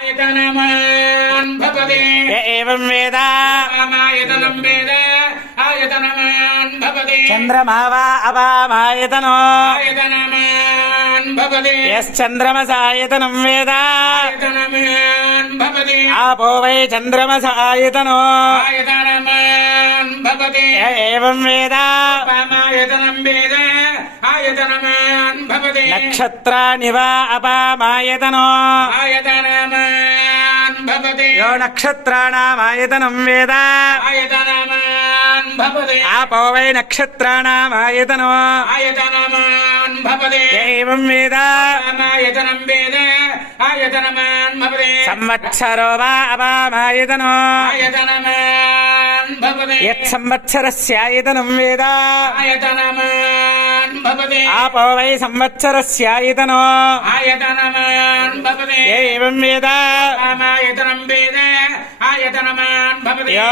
आयतनमान् भवति एवं वेद अपामायतनं वेद आयतनमान् भवति चंद्रमा वा अपामायतनो आयतनमान् भवति यश्चंद्रमसायतनं वेद आयतनमान् भवति आपो वै चंद्रमसायतनो आयतनमान् भवति एवं वेद अपामायतनं वेद आयतनमान् भवति नक्षत्राणि वा अपामायतनो आयतनमान् भवति यो नक्षत्राणामायतनं वेद आयतनमान् भवति आपो वै नक्षत्राणामायतनो आयतनमान् भवति एवं वेद अपामायतनं वेद आयतनमान् भवति संवत्सरो वा अपामायतनो आयतनमान् भवति यत्संवत्सरस्यायतनं वेद आयतनमान् भवति आपो वै संवत्सरस्यायतनो आयतनमान् भवति एवं वेद अपामायतनं वेद आयतनमान् भवति